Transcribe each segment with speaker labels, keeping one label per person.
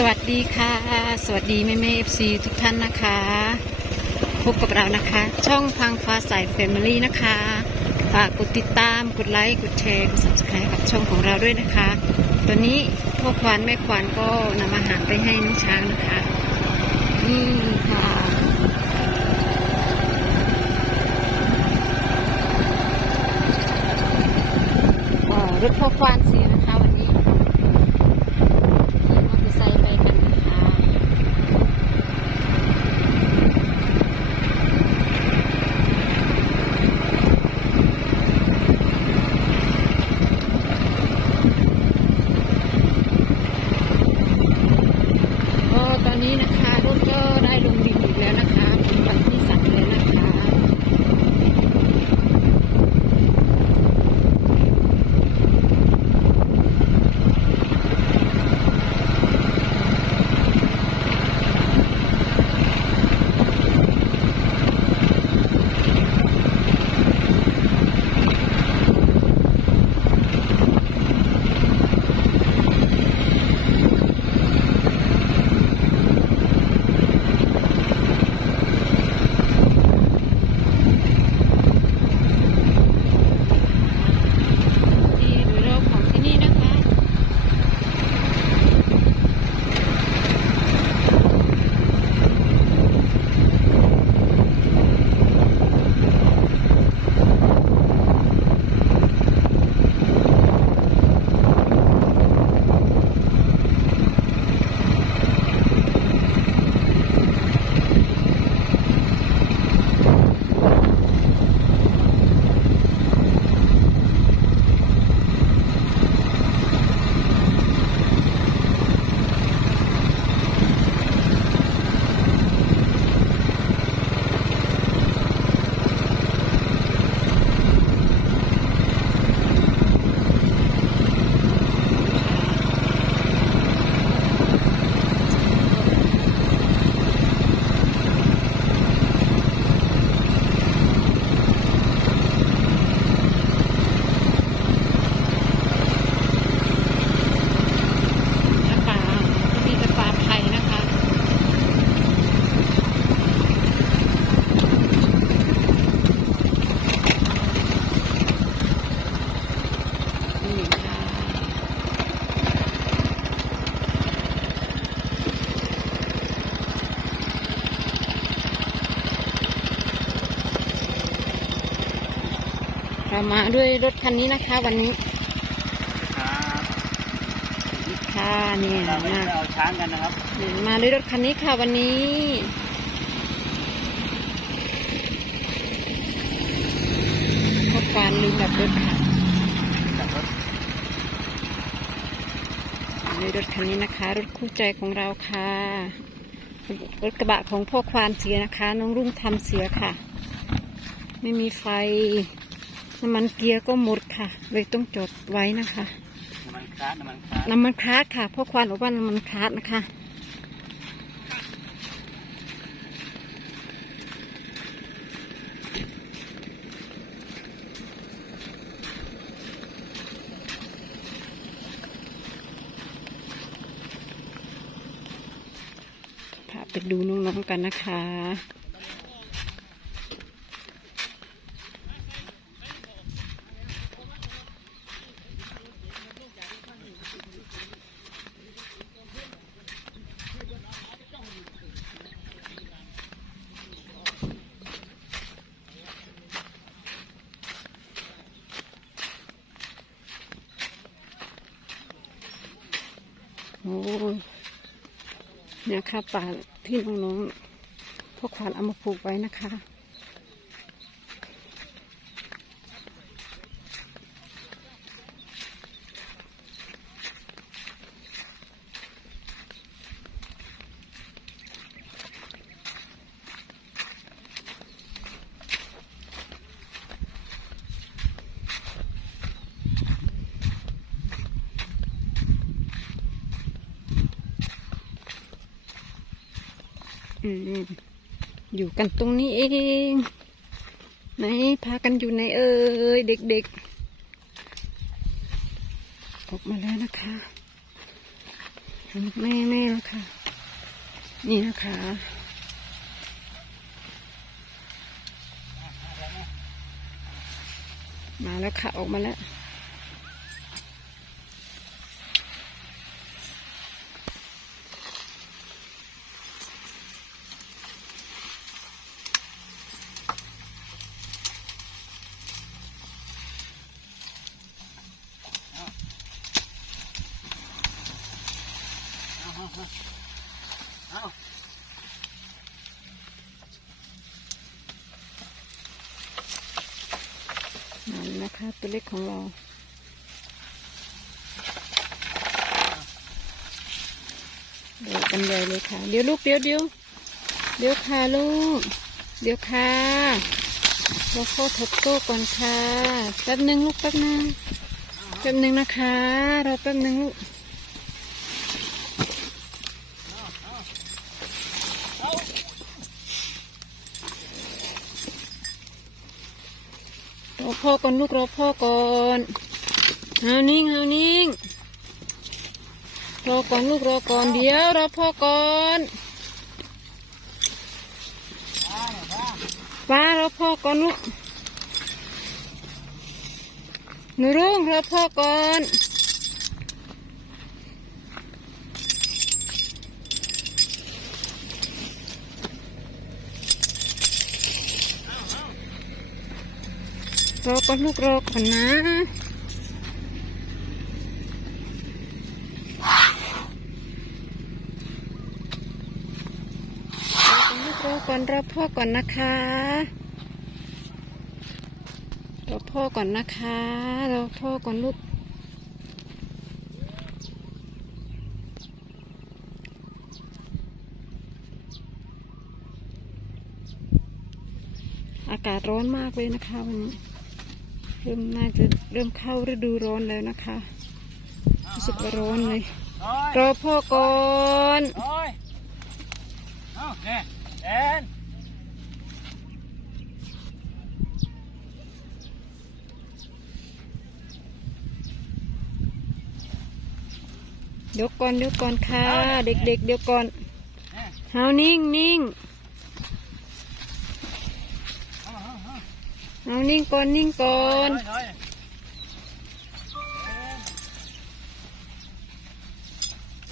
Speaker 1: สวัสดีค่ะ สวัสดีแม่แม่เอฟซีทุกท่านนะคะ พบกับเรานะคะ ช่องพังฟ้าใสแฟมิลี่นะคะฝากกดติดตามกดไลค์กดแชร์กด subscribe กับช่องของเราด้วยนะคะ ตอนนี้พ่อควานแม่ควานก็นำอาหารไปให้น้องช้างนะคะนี่ค่ะอ่อรถพ่อควานสีนะ เรามาด้วยรถคันนี้นะคะ วันนี้
Speaker 2: ครับ
Speaker 1: ค่ะเนี่ย
Speaker 2: เราไป
Speaker 1: มา
Speaker 2: เอาช้างกันนะครับ
Speaker 1: เนี่ยมาด้วยรถคันนี้ค่ะวันนี้ พบการลืมแบบรถค่ะ
Speaker 2: จากรถ
Speaker 1: ด้วยรถคันนี้นะคะ รถคู่ใจของเราค่ะ รถกระบะของพ่อควานเสียนะคะ น้องรุ่งทำเสียค่ะ ไม่มีไฟ น้ำมันเกียร์ก็หมดค่ะ เลยต้องจอดไว้นะคะ
Speaker 2: น้ำมันคราดน้ำมันคราด
Speaker 1: น้ำมันคลาดค่ะพ่อควานบอกว่าน้ำมันคลาดนะคะ พาไปดูน้องๆกันนะคะ โอ้ยเนี่ยค่ะป่าที่น้องๆพวกขวานเอามาปลูกไว้นะคะ อยู่กันตรงนี้เอง ไหนพากันอยู่ในเอ่ยเด็กๆ ออกมาแล้วนะคะแม่แม่แล้วค่ะ นี่นะคะมาแล้วค่ะ ออกมาแล้ว
Speaker 2: เอาเอาเอาเอา
Speaker 1: มาแล้วนะคะตัวเล็กของเราเดี๋ยวกันใหญ่เลยค่ะ เดี๋ยวลูกเดี๋ยวเดี๋ยวเดี๋ยวค่ะลูก เดี๋ยวค่ะเราโคตรโต้ก่อนค่ะ แป๊บนึงลูกแป๊บนึงแป๊บนึงนะคะ เรอแป๊บนึงลูก พ่อก่อนลูกรอพ่อก่อนเอานิ่งเอานิ่งรอก่อนลูกรอก่อนเดี๋ยวรอพ่อก่อนป้ารอพ่อก่อนลูกหนูรุ่งรอพ่อก่อน รอก่อนลูกรอก่อนนะรอก่อนลูกรอก่อนรอพ่อก่อนนะคะรอพ่อก่อนนะคะรอพ่อก่อนลูกอากาศร้อนมากเลยนะคะวันนี้ เริ่มน่าจะเริ่มเข้าฤดูร้อนแล้วนะคะรู้สึกว่าร้อนเลย
Speaker 2: โอ้ย
Speaker 1: รอพ่อก่อน
Speaker 2: โอ้ยเอาเนี่ยแอน
Speaker 1: เดี๋ยวก่อนเดี๋ยวก่อนค่ะ เด็กๆเดี๋ยวก่อน
Speaker 2: เนี่ย
Speaker 1: เฮานิ่งนิ่ง
Speaker 2: เอาเอาเอา
Speaker 1: เฮานิ่งก่อนนิ่งก่อน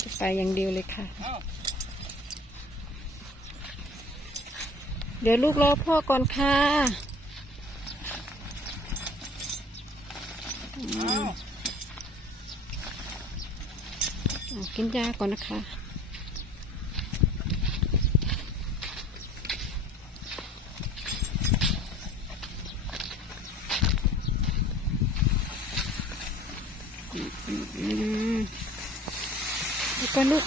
Speaker 1: จะไปอย่างเดียวเลยค่ะ
Speaker 2: เดี๋
Speaker 1: ยวลูกรอพ่อก่อนค่ะกินยาก่อนนะคะ อืม เ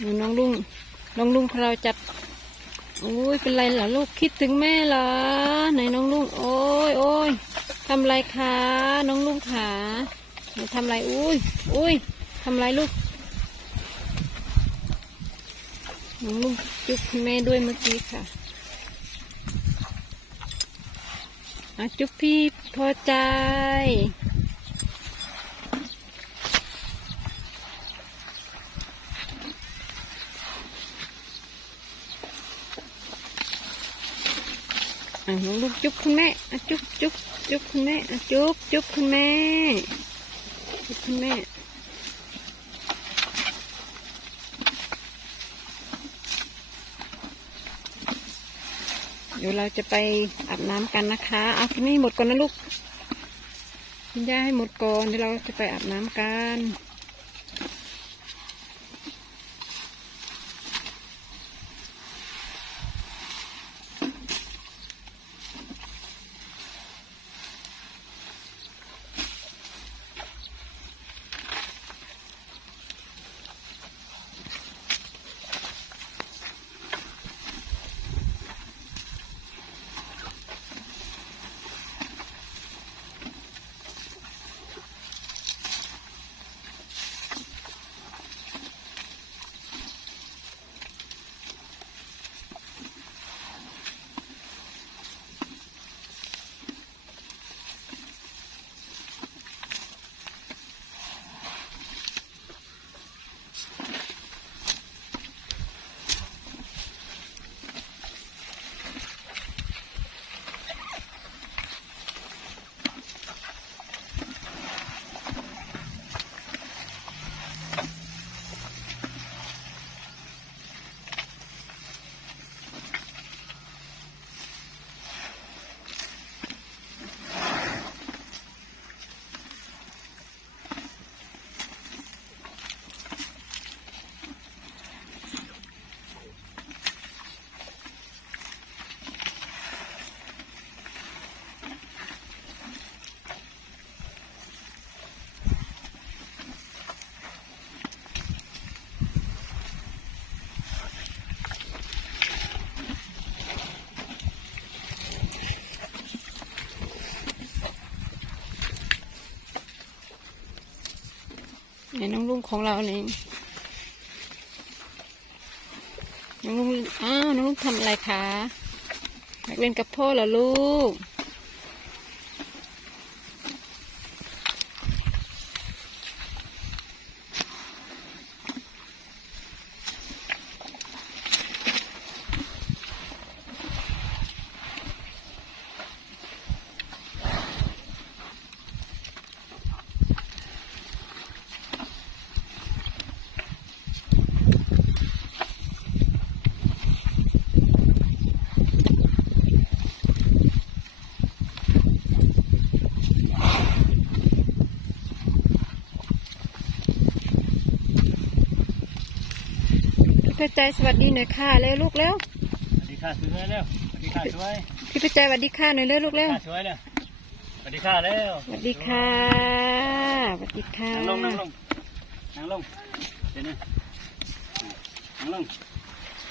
Speaker 1: น้องลุงน้องลุงขอเราจัดโอ้ยเป็นไรเหรอลูกคิดถึงแม่เหรอไหนน้องลุงโอ้ยโอ้ยทำไรคะน้องลุงขาทำไรอุ้ยอุ้ยทำไรลูกน้องลุงจุ๊บแม่ด้วยเมื่อกี้ค่ะอะจุ๊บพี่พอใจ อะน้องลูก จุ๊บคุณแม่จุ๊บจุ๊บจุ๊บคุณแม่จุ๊บจุ๊บคุณแม่จุ๊บคุณแม่เดี๋ยวเราจะไปอาบน้ำกันนะคะ เอากินให้หมดก่อนนะลูกกินยาให้หมดก่อนเดี๋ยวเราจะไปอาบน้ำกัน นน้องลุงของเราเนี่ยน้องลุงอ้าวน้องลุงทำอะไรคะอยากเล่นกับพ่อเหรอลูก พี่เพชรใจสวัสดีหน่อยค่ะเร็วลูกเร็ว
Speaker 2: สวัสดีค่ะสวยเร็วสวัสดีค่ะสวย
Speaker 1: พี่เพชรใจสวัสดีค่ะหน่อยเร็วลูกเร็ว
Speaker 2: ค่ะสวยเร็วสวัสดีค่ะเร็ว
Speaker 1: สวัสดีค่ะสวัสดีค่ะ
Speaker 2: นั่งลงนั่งลงนั่งลงเดี๋ยวนี้นั่งลง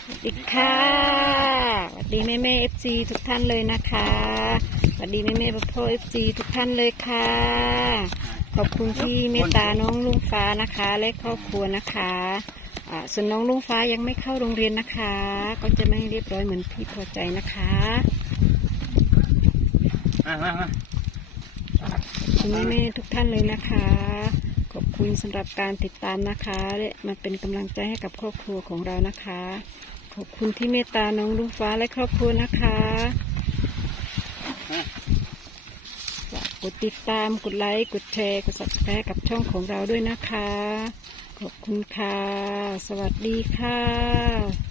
Speaker 1: สวัสดีค่ะสวัสดีแม่แม่เอฟซีทุกท่านเลยนะคะสวัสดีแม่แม่พ่อเอฟซีทุกท่านเลยค่ะ ขอบคุณที่เมตตาน้องลุงฟ้านะคะ และครอบครัวนะคะอ่า ส่วนน้องลุงฟ้ายังไม่เข้าโรงเรียนนะคะ ก็จะไม่เรียบร้อยเหมือนพี่พอใจนะคะ
Speaker 2: มามามา
Speaker 1: ขอบคุณแม่แม่ทุกท่านเลยนะคะ ขอบคุณสำหรับการติดตามนะคะและมาเป็นกำลังใจให้กับครอบครัวของเรานะคะ ขอบคุณที่เมตตาน้องลุงฟ้าและครอบครัวนะคะ
Speaker 2: มา
Speaker 1: ฝากกดติดตาม กดไลค์ กดแชร์ กด subscribe กับช่องของเราด้วยนะคะ ขอบคุณค่ะ สวัสดีค่ะ